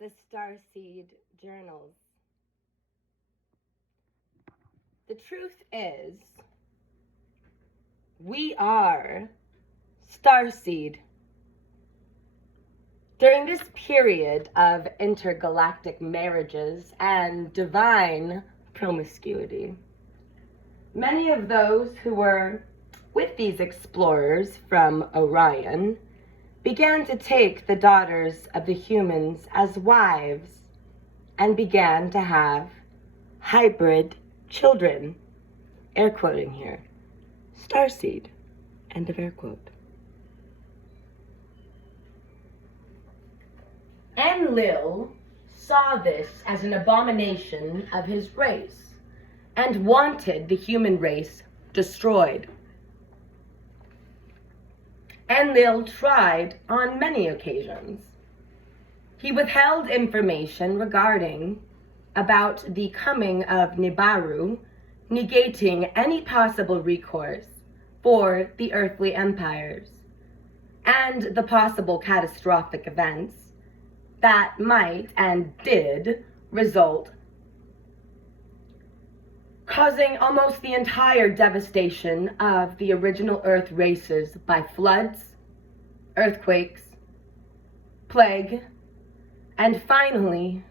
the Starseed Journals. The truth is, we are Starseed. During this period of intergalactic marriages and divine promiscuity, many of those who were with these explorers from Orion began to take the daughters of the humans as wives and began to have hybrid children. Air quoting here. Starseed. End of air quote. Enlil saw this as an abomination of his race and wanted the human race destroyed. Enlil tried on many occasions. He withheld information regarding about the coming of Nibiru, negating any possible recourse for the earthly empires and the possible catastrophic events that might and did result, causing almost the entire devastation of the original Earth races by floods, earthquakes, plague, and finally,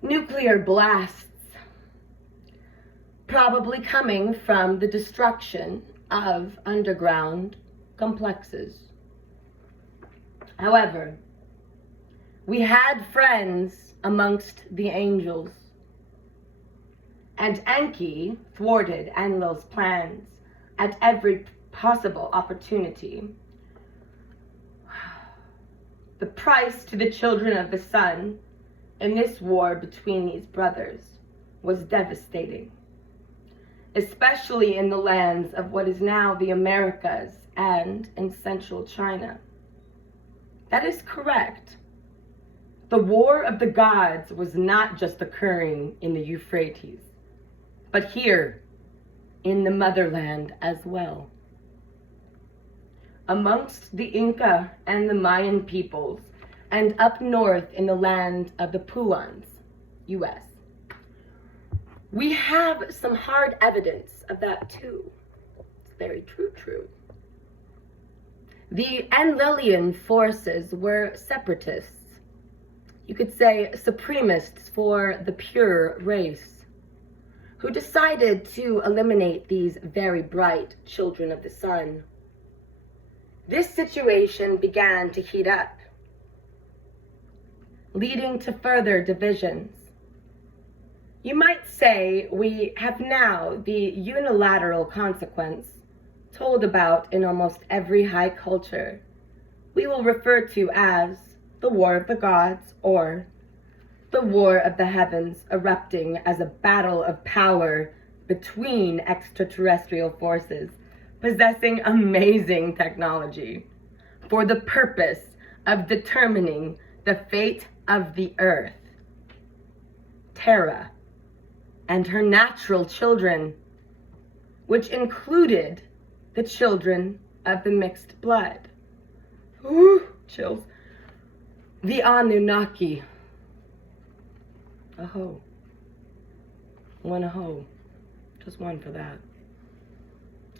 nuclear blasts, probably coming from the destruction of underground complexes. However, we had friends amongst the angels, and Enki thwarted Enlil's plans at every possible opportunity. The price to the children of the sun in this war between these brothers was devastating, especially in the lands of what is now the Americas and in central China. That is correct. The war of the gods was not just occurring in the Euphrates, but here in the motherland as well. Amongst the Inca and the Mayan peoples, and up north in the land of the Puans, U.S. We have some hard evidence of that too. It's very true. The Enlilian forces were separatists. You could say supremists for the pure race, who decided to eliminate these very bright children of the sun. This situation began to heat up, leading to further divisions. You might say we have now the unilateral consequence told about in almost every high culture we will refer to as the War of the Gods, or the War of the Heavens, erupting as a battle of power between extraterrestrial forces possessing amazing technology for the purpose of determining the fate of the Earth, Terra, and her natural children, which included the children of the mixed blood. Ooh, chills. The Anunnaki. Aho. One aho. Just one for that.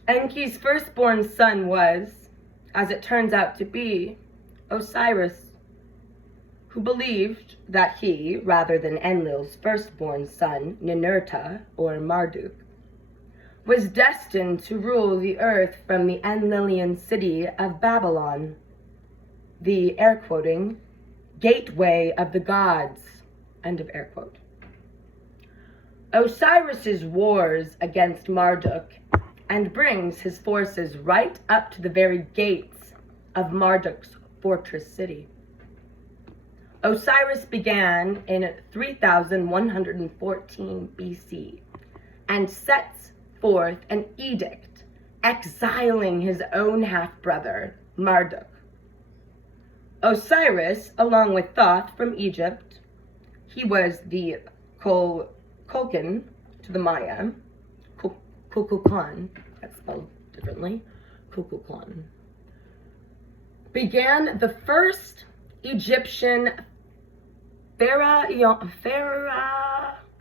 Enki's firstborn son was, as it turns out to be, Osiris, who believed that he, rather than Enlil's firstborn son, Ninurta, or Marduk, was destined to rule the earth from the Enlilian city of Babylon, the, air quoting, gateway of the gods, end of air quote. Osiris's wars against Marduk and brings his forces right up to the very gates of Marduk's fortress city. Osiris began in 3114 BC and sets forth an edict exiling his own half-brother, Marduk. Osiris, along with Thoth from Egypt, he was the Kukulkan to the Maya, Kukulkan, that's spelled differently, Kukulkan, began the first Egyptian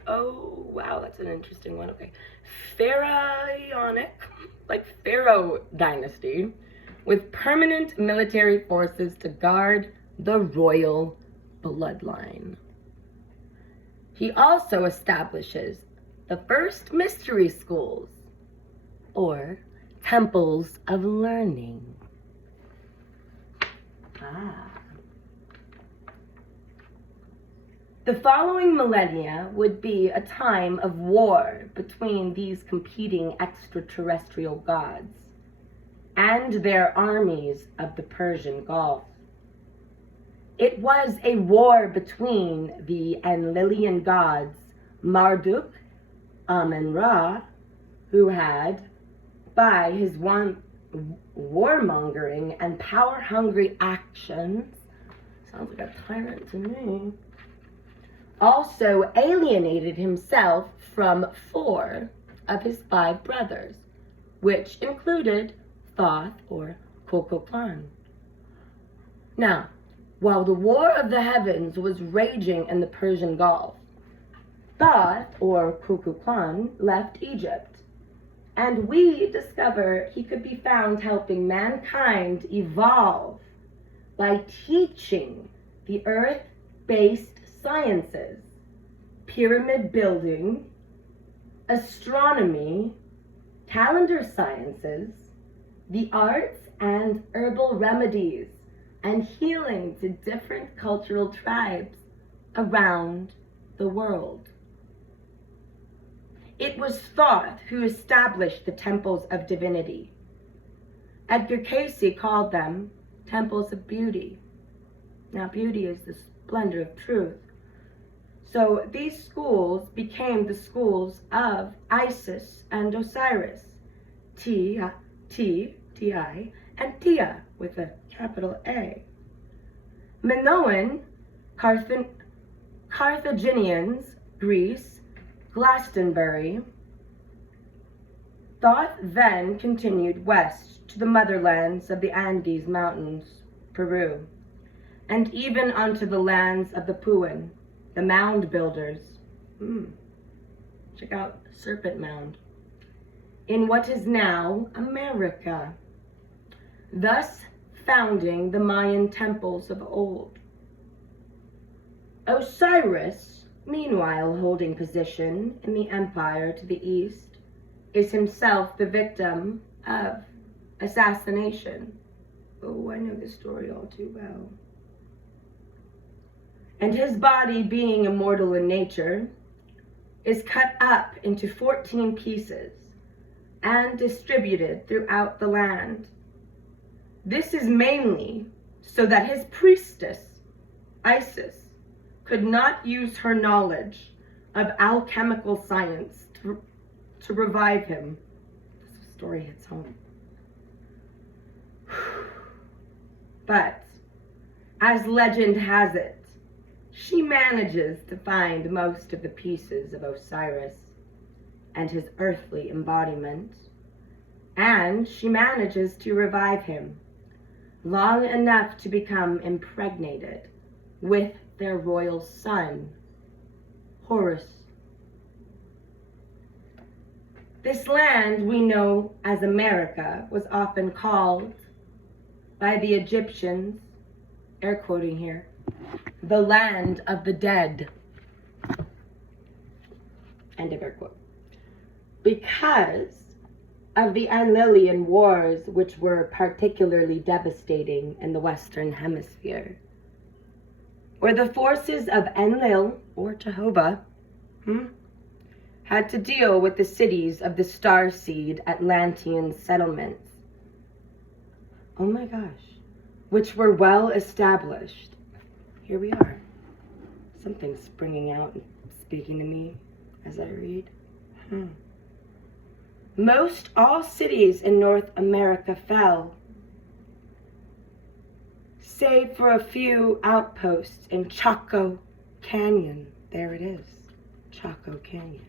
Oh, wow, that's an interesting one. Okay. Pharaonic, like Pharaoh dynasty, with permanent military forces to guard the royal bloodline. He also establishes the first mystery schools, or temples of learning. The following millennia would be a time of war between these competing extraterrestrial gods and their armies of the Persian Gulf. It was a war between the Enlilian gods Marduk, Amun-Ra, who had, by his warmongering and power-hungry actions, sounds like a tyrant to me, also alienated himself from 4 of his 5 brothers, which included Thoth or Kukulkan. Now, while the War of the Heavens was raging in the Persian Gulf, Thoth or Kukulkan left Egypt, and we discover he could be found helping mankind evolve by teaching the earth-based sciences, pyramid building, astronomy, calendar sciences, the arts and herbal remedies, and healing to different cultural tribes around the world. It was Thoth who established the temples of divinity. Edgar Cayce called them temples of beauty. Now, beauty is the splendor of truth. So these schools became the schools of Isis and Osiris, Ti, and Tia with a capital A. Minoan, Carthaginians, Greece, Glastonbury. Thoth then continued west to the motherlands of the Andes Mountains, Peru, and even onto the lands of the Puan, the mound builders. Check out Serpent Mound. In what is now America, thus founding the Mayan temples of old. Osiris, meanwhile holding position in the empire to the east, is himself the victim of assassination. Oh, I know this story all too well. And his body, being immortal in nature, is cut up into 14 pieces and distributed throughout the land. This is mainly so that his priestess, Isis, could not use her knowledge of alchemical science to revive him. This story hits home. But, as legend has it, she manages to find most of the pieces of Osiris and his earthly embodiment, and she manages to revive him long enough to become impregnated with their royal son, Horus. This land we know as America was often called by the Egyptians, air quoting here, the land of the dead, end of air quote, because of the Enlilian Wars, which were particularly devastating in the Western Hemisphere, where the forces of Enlil, or Jehovah, had to deal with the cities of the starseed Atlantean settlements. Oh my gosh, which were well established. Here we are. Something's springing out and speaking to me as I read. Most all cities in North America fell, save for a few outposts in Chaco Canyon. There it is, Chaco Canyon.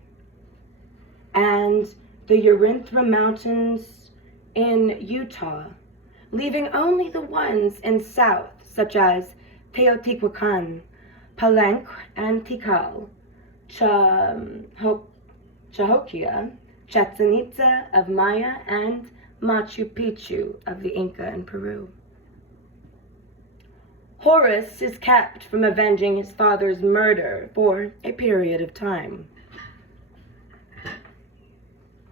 And the Uinta Mountains in Utah, leaving only the ones in south, such as Teotihuacan, Palenque and Tikal, Cahokia, Chichen Itza of Maya, and Machu Picchu of the Inca in Peru. Horus is kept from avenging his father's murder for a period of time.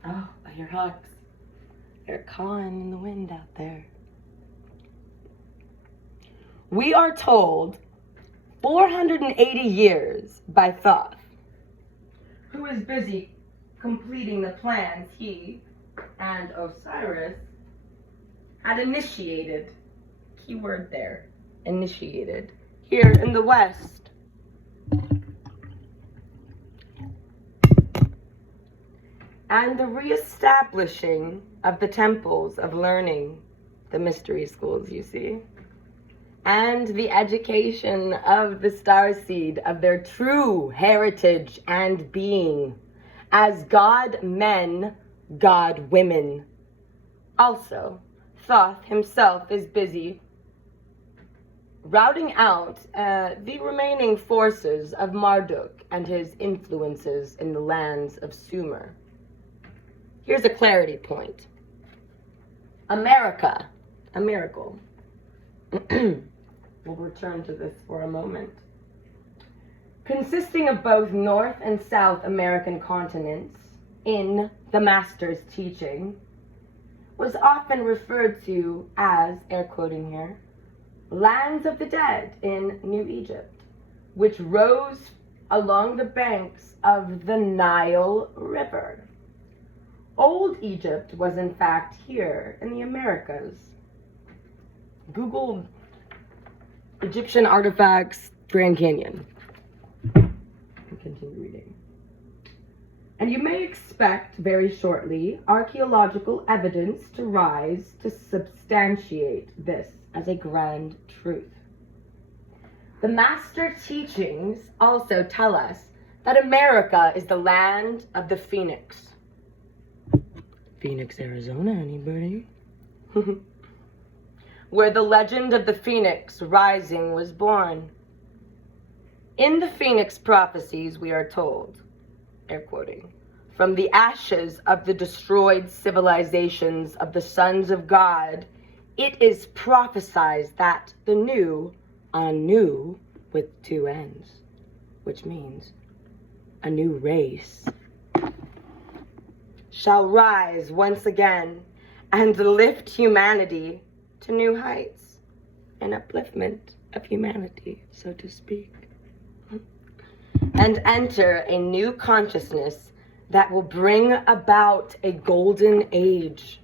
Oh, I hear hawks. They're cawing in the wind out there. We are told 480 years by Thoth, who is busy completing the plans he and Osiris had initiated. Keyword there, initiated, here in the West. And the reestablishing of the temples of learning, the mystery schools, you see, and the education of the starseed of their true heritage and being as God men, God women. Also, Thoth himself is busy routing out the remaining forces of Marduk and his influences in the lands of Sumer. Here's a clarity point. America, a miracle. We'll return to this for a moment. Consisting of both North and South American continents in the Master's teaching, was often referred to as, air quoting here, lands of the dead in New Egypt, which rose along the banks of the Nile River. Old Egypt was in fact here in the Americas. Google Egyptian artifacts, Grand Canyon. Continue reading. And you may expect very shortly archaeological evidence to rise to substantiate this as a grand truth. The master teachings also tell us that America is the land of the Phoenix. Phoenix, Arizona, anybody? Where the legend of the Phoenix rising was born. In the Phoenix prophecies, we are told, air quoting, from the ashes of the destroyed civilizations of the sons of God, it is prophesied that the new, anew with two N's, which means a new race, shall rise once again and lift humanity to new heights, an upliftment of humanity, so to speak, and enter a new consciousness that will bring about a golden age.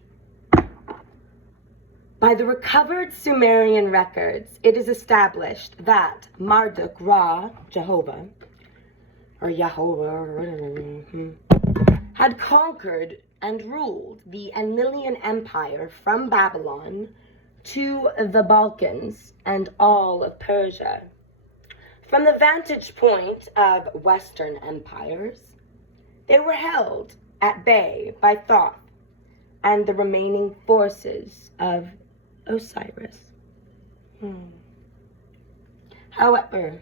By the recovered Sumerian records, it is established that Marduk Ra, Jehovah, or Yahovah, or whatever, had conquered and ruled the Enlilian Empire from Babylon to the Balkans and all of Persia. From the vantage point of Western empires, they were held at bay by Thoth and the remaining forces of Osiris. However,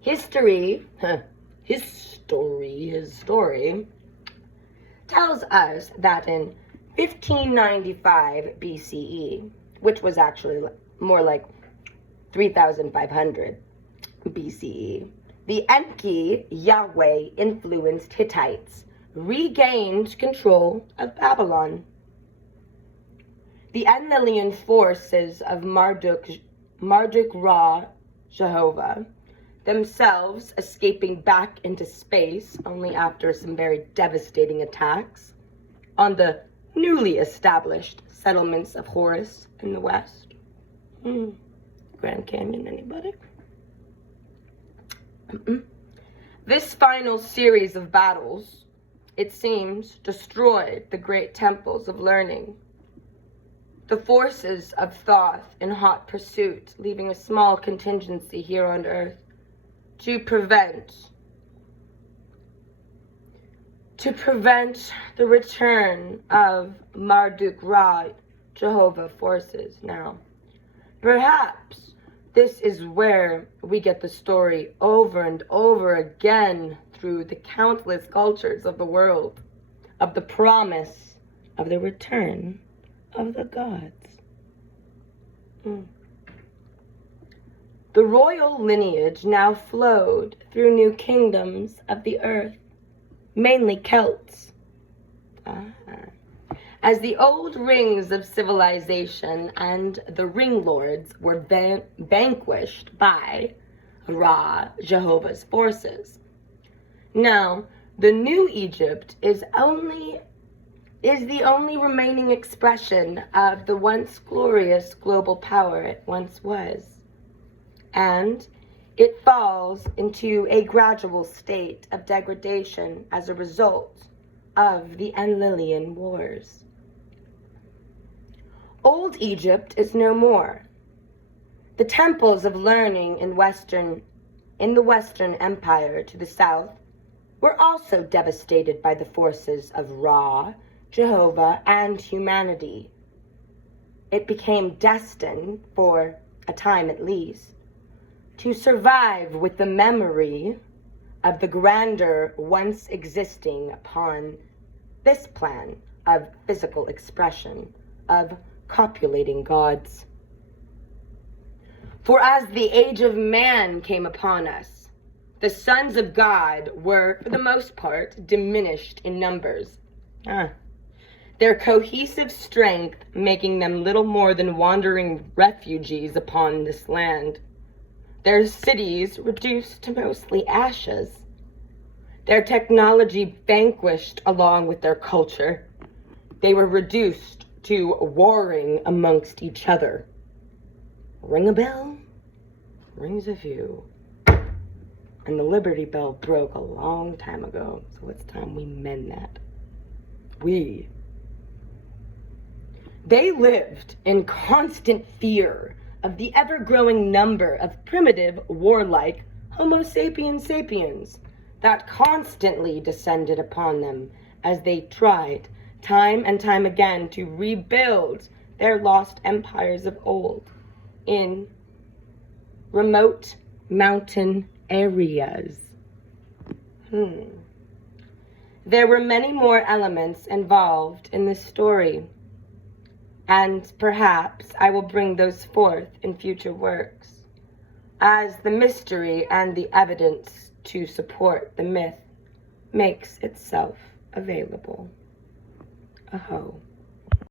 history tells us that in 1595 BCE, which was actually more like 3,500 BCE, the Enki Yahweh influenced Hittites regained control of Babylon. The Enlilian forces of Marduk Ra Jehovah, themselves escaping back into space only after some very devastating attacks on the newly established settlements of Horus in the West. Grand Canyon, anybody? This final series of battles, it seems, destroyed the great temples of learning. The forces of Thoth in hot pursuit, leaving a small contingency here on Earth to prevent the return of Marduk Ra Jehovah forces. Now, perhaps this is where we get the story over and over again through the countless cultures of the world, of the promise of the return of the gods. The royal lineage now flowed through new kingdoms of the earth, mainly Celts. As the old rings of civilization and the ring lords were vanquished by Ra, Jehovah's forces. Now, the new Egypt is the only remaining expression of the once glorious global power it once was. And it falls into a gradual state of degradation as a result of the Enlilian Wars. Old Egypt is no more. The temples of learning in the Western Empire to the south were also devastated by the forces of Ra, Jehovah, and humanity. It became destined, for a time at least, to survive with the memory of the grandeur once existing upon this plan of physical expression, of copulating gods. For as the age of man came upon us, the sons of God were, for the most part, diminished in numbers. Their cohesive strength making them little more than wandering refugees upon this land. Their cities reduced to mostly ashes. Their technology vanquished along with their culture. They were reduced to warring amongst each other. Ring a bell, rings a few. And the Liberty Bell broke a long time ago, so it's time we mend that. They lived in constant fear of the ever-growing number of primitive, warlike Homo sapiens sapiens that constantly descended upon them as they tried time and time again to rebuild their lost empires of old in remote mountain areas. There were many more elements involved in this story, and perhaps I will bring those forth in future works, as the mystery and the evidence to support the myth makes itself available. Aho.